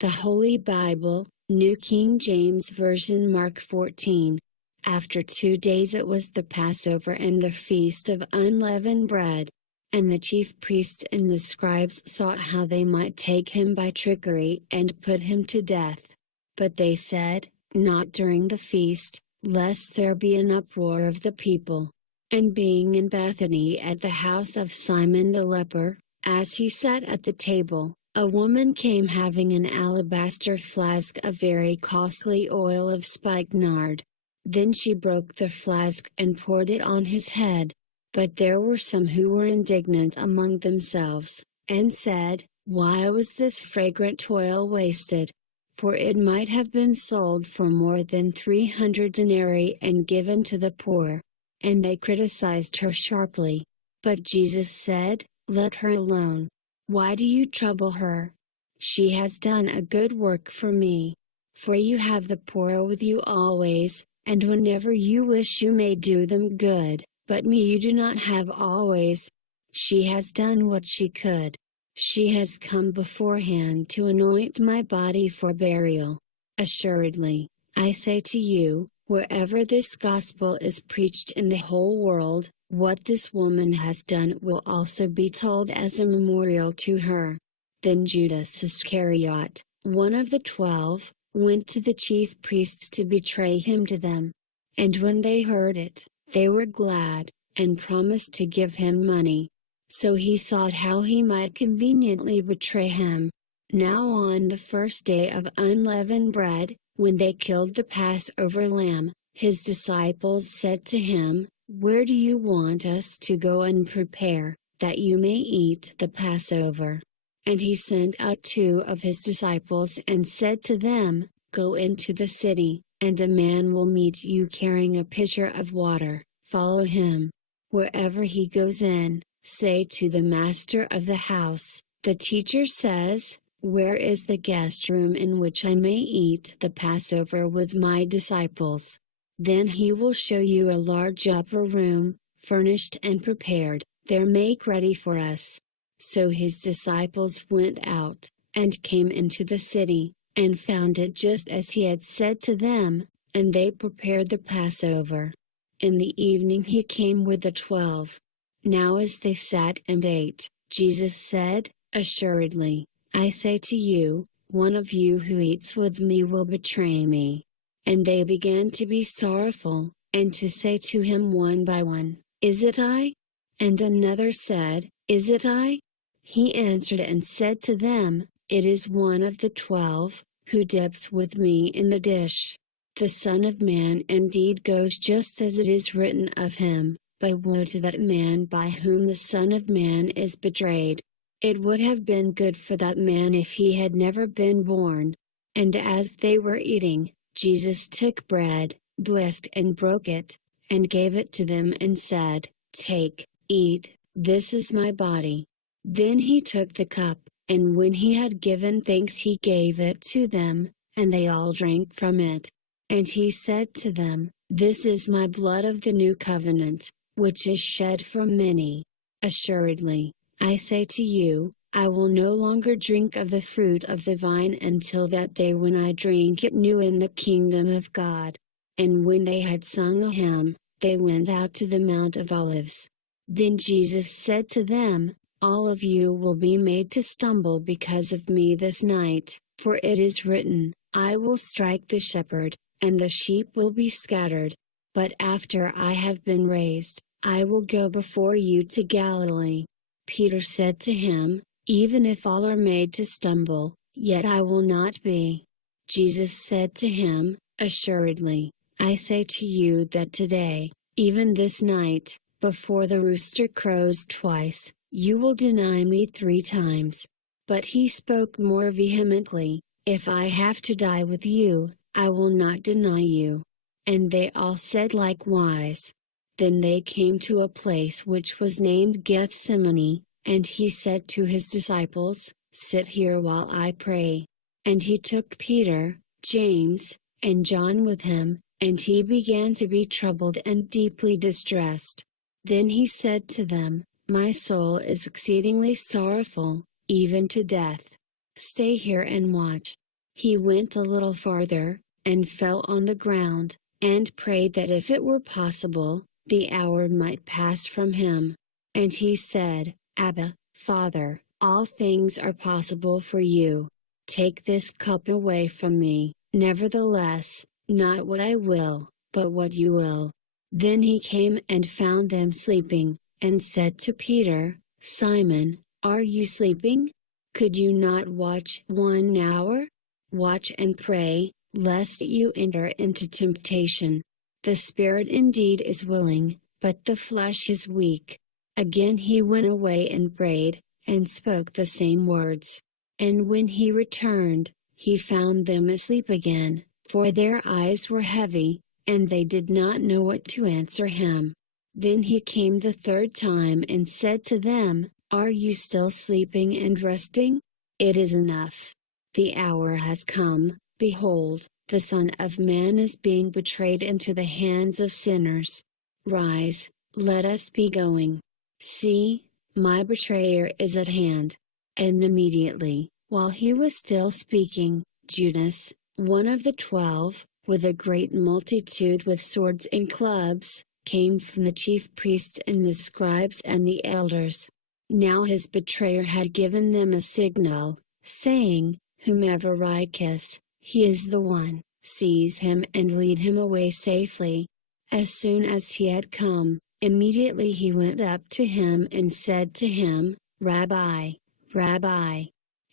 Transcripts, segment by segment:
The Holy Bible, New King James Version, Mark 14. After 2 days it was the Passover and the feast of unleavened bread. And the chief priests and the scribes sought how they might take him by trickery and put him to death. But they said, "Not during the feast, lest there be an uproar of the people." And being in Bethany at the house of Simon the leper, as he sat at the table, a woman came having an alabaster flask of very costly oil of spikenard. Then she broke the flask and poured it on his head. But there were some who were indignant among themselves, and said, "Why was this fragrant oil wasted? For it might have been sold for more than 300 denarii and given to the poor." And they criticized her sharply. But Jesus said, "Let her alone. Why do you trouble her? She has done a good work for me. For you have the poor with you always, and whenever you wish you may do them good, but me you do not have always. She has done what she could. She has come beforehand to anoint my body for burial. Assuredly, I say to you, wherever this gospel is preached in the whole world, what this woman has done will also be told as a memorial to her." Then Judas Iscariot, one of the 12, went to the chief priests to betray him to them. And when they heard it, they were glad, and promised to give him money. So he sought how he might conveniently betray him. Now on the first day of unleavened bread, when they killed the Passover lamb, his disciples said to him, "Where do you want us to go and prepare, that you may eat the Passover?" And he sent out 2 of his disciples and said to them, "Go into the city, and a man will meet you carrying a pitcher of water. Follow him. Wherever he goes in, say to the master of the house, 'The teacher says, where is the guest room in which I may eat the Passover with my disciples?' Then he will show you a large upper room, furnished and prepared. There make ready for us." So his disciples went out, and came into the city, and found it just as he had said to them, and they prepared the Passover. In the evening he came with the 12. Now as they sat and ate, Jesus said, "Assuredly, I say to you, one of you who eats with me will betray me." And they began to be sorrowful, and to say to him one by one, "Is it I?" And another said, "Is it I?" He answered and said to them, "It is one of the 12, who dips with me in the dish. The Son of Man indeed goes just as it is written of him, but woe to that man by whom the Son of Man is betrayed. It would have been good for that man if he had never been born." And as they were eating, Jesus took bread, blessed and broke it, and gave it to them and said, "Take, eat, this is my body." Then he took the cup, and when he had given thanks he gave it to them, and they all drank from it. And he said to them, "This is my blood of the new covenant, which is shed for many. Assuredly, I say to you, I will no longer drink of the fruit of the vine until that day when I drink it new in the kingdom of God." And when they had sung a hymn, they went out to the Mount of Olives. Then Jesus said to them, "All of you will be made to stumble because of me this night, for it is written, I will strike the shepherd, and the sheep will be scattered. But after I have been raised, I will go before you to Galilee." Peter said to him, "Even if all are made to stumble, yet I will not be." Jesus said to him, "Assuredly, I say to you that today, even this night, before the rooster crows twice, you will deny me 3 times. But he spoke more vehemently, "If I have to die with you, I will not deny you." And they all said likewise. Then they came to a place which was named Gethsemane, and he said to his disciples, "Sit here while I pray." And he took Peter, James, and John with him, and he began to be troubled and deeply distressed. Then he said to them, "My soul is exceedingly sorrowful, even to death. Stay here and watch." He went a little farther, and fell on the ground, and prayed that if it were possible, the hour might pass from him. And he said, Abba, Father, all things are possible for you. Take this cup away from me, nevertheless, not what I will, but what you will. Then he came and found them sleeping, and said to Peter, Simon, are you sleeping? Could you not watch 1 hour? Watch and pray, lest you enter into temptation. The spirit indeed is willing, but the flesh is weak. Again he went away and prayed, and spoke the same words. And when he returned, he found them asleep again, for their eyes were heavy, and they did not know what to answer him. Then he came the third time and said to them, Are you still sleeping and resting? It is enough. The hour has come. Behold, the Son of Man is being betrayed into the hands of sinners. Rise, let us be going. See, my betrayer is at hand. And immediately, while he was still speaking, Judas, one of the 12, with a great multitude with swords and clubs, came from the chief priests and the scribes and the elders. Now his betrayer had given them a signal, saying, Whomever I kiss, he is the one, seize him and lead him away safely. As soon as he had come, immediately he went up to him and said to him, Rabbi, Rabbi,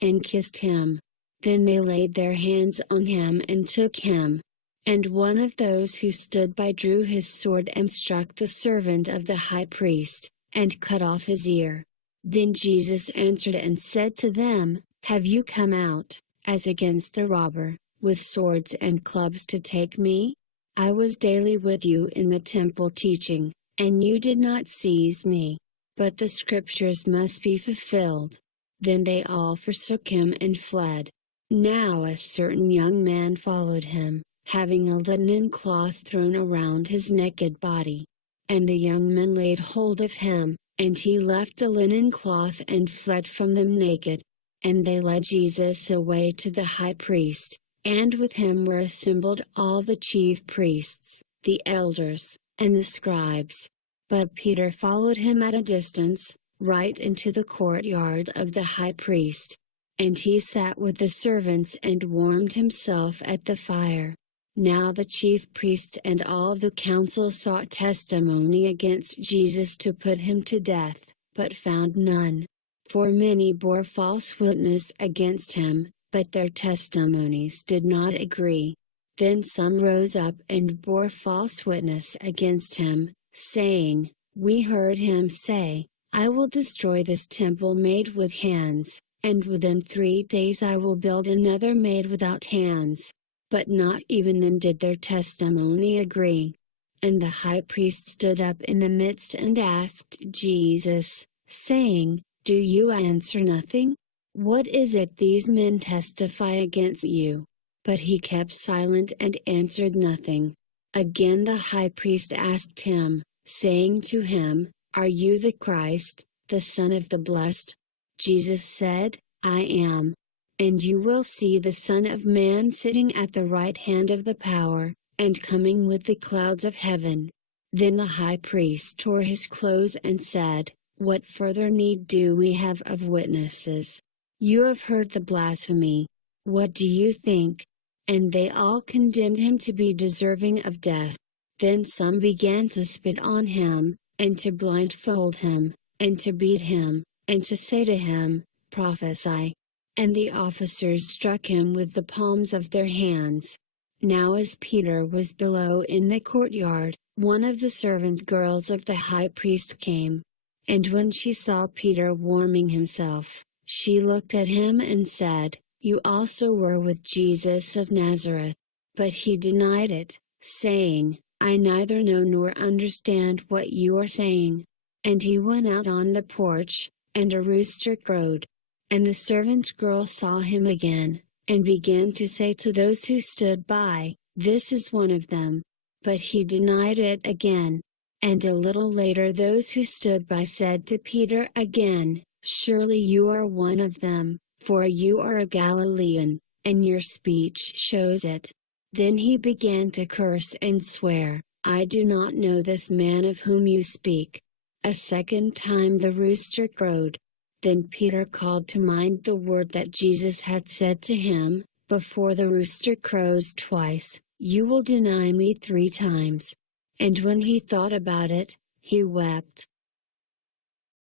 and kissed him. Then they laid their hands on him and took him. And one of those who stood by drew his sword and struck the servant of the high priest, and cut off his ear. Then Jesus answered and said to them, Have you come out, as against a robber, with swords and clubs to take me? I was daily with you in the temple teaching, and you did not seize me. But the scriptures must be fulfilled. Then they all forsook him and fled. Now a certain young man followed him, having a linen cloth thrown around his naked body. And the young men laid hold of him, and he left the linen cloth and fled from them naked. And they led Jesus away to the high priest, and with him were assembled all the chief priests, the elders, and the scribes. But Peter followed him at a distance, right into the courtyard of the high priest. And he sat with the servants and warmed himself at the fire. Now the chief priests and all the council sought testimony against Jesus to put him to death, but found none. For many bore false witness against him, but their testimonies did not agree. Then some rose up and bore false witness against him, saying, We heard him say, I will destroy this temple made with hands, and within 3 days I will build another made without hands. But not even then did their testimony agree. And the high priest stood up in the midst and asked Jesus, saying, Do you answer nothing? What is it these men testify against you? But he kept silent and answered nothing. Again the high priest asked him, saying to him, Are you the Christ, the Son of the Blessed? Jesus said, I am. And you will see the Son of Man sitting at the right hand of the power, and coming with the clouds of heaven. Then the high priest tore his clothes and said, What further need do we have of witnesses? You have heard the blasphemy. What do you think? And they all condemned him to be deserving of death. Then some began to spit on him, and to blindfold him, and to beat him, and to say to him, Prophesy. And the officers struck him with the palms of their hands. Now as Peter was below in the courtyard, one of the servant girls of the high priest came. And when she saw Peter warming himself, she looked at him and said, You also were with Jesus of Nazareth. But he denied it, saying, I neither know nor understand what you are saying. And he went out on the porch, and a rooster crowed. And the servant girl saw him again, and began to say to those who stood by, This is one of them. But he denied it again. And a little later those who stood by said to Peter again, Surely you are one of them, for you are a Galilean. and your speech shows it." Then he began to curse and swear, "I do not know this man of whom you speak." A second time the rooster crowed. Then Peter called to mind the word that Jesus had said to him, "Before the rooster crows twice, you will deny me 3 times." And when he thought about it, he wept.